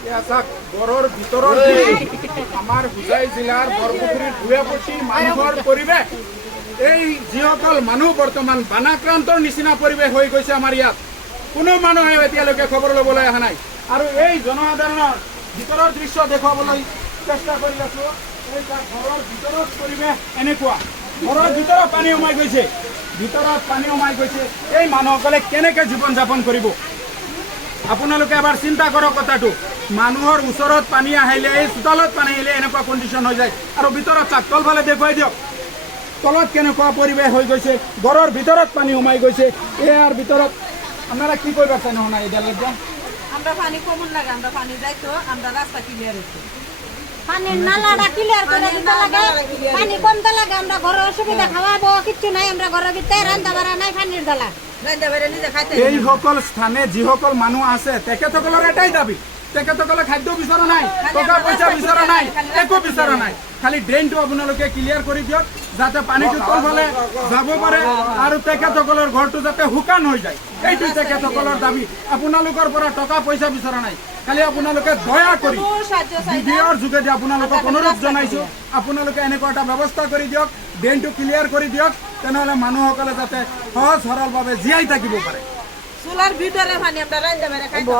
গড়ৰ ভিতৰত আমাৰ হুজাই জিলাৰ বৰপুখুৰীৰ ভূঞাপতি মানুহৰ পৰিৱেশ এই যিসকল মানুহ বৰ্তমান বানাক্ৰান্তৰ নিচিনা পৰিৱেশ হৈ গৈছে আমাৰ ইয়াত কোনো মানুহে এতিয়ালৈকে খবৰ ল'বলৈ অহা নাই আৰু এই জনসাধাৰণৰ ভিতৰৰ দৃশ্য দেখুৱাবলৈ চেষ্টা কৰি আছো এই ঘৰৰ ভিতৰত পৰিৱেশ এনেকুৱা ঘৰৰ ভিতৰত পানী সোমাই গৈছে এই মানুহসকলে কেনেকৈ জীৱন যাপন কৰিব আপোনালোকে এবাৰ চিন্তা কৰক কথাটো মানুহৰ ওচৰত পানী আহিলে এই চোতালত পানী আহিলে এনেকুৱা কণ্ডিশ্যন হৈ যায় আৰু ভিতৰত চাক তলফালে দেখুৱাই দিয়ক তলত কেনেকুৱা পৰিৱেশ হৈ গৈছে ঘৰৰ ভিতৰত পানী সোমাই গৈছে ইয়াৰ ভিতৰত আপনারা কি করবে চাই না এদিকে আমরা পানি কমন লাগে আমরা পানি যাইতো আমরা রাস্তা ক্লিয়ার হইতো পানির নালাটা ক্লিয়ার করে দিতে লাগে পানি কমতে লাগে আমরা ঘরে অসুবিধা খাওয়াবো কিচ্ছু নাই আমরা ঘরের ভিতরে রান্না বাড়া নাই পানির দলা রান্না বাড়া নিজে খাইতে এই সকল স্থানে যিসকল মানুহ আছে তেখেতসকলৰ এটাই দাবী তেখেতসকলে খাদ্য বিচৰা নাই টকা পইচা বিচৰা নাই একো বিচৰা নাই খালি ড্ৰেইনটো আপোনালোকে ক্লিয়াৰ কৰি দিয়ক যাতে পানীটো তলফালে যাব পাৰে আৰু তেখেতসকলৰ ঘৰটো যাতে শুকান হৈ যায় এইটো তেখেতসকলৰ দাবী আপোনালোকৰ পৰা টকা পইচা বিচৰা নাই খালি আপোনালোকে দয়া কৰি ভিডিঅ'ৰ যোগেদি আপোনালোকক অনুৰোধ জনাইছোঁ আপোনালোকে এনেকুৱা এটা ব্যৱস্থা কৰি দিয়ক ড্ৰেইনটো ক্লিয়াৰ কৰি দিয়ক তেনেহ'লে মানুহসকলে যাতে সহজ সৰলভাৱে জীয়াই থাকিব পাৰে চুলাৰ ভিতৰে পানি আমৰা ৰান্না বাড়া খাইতে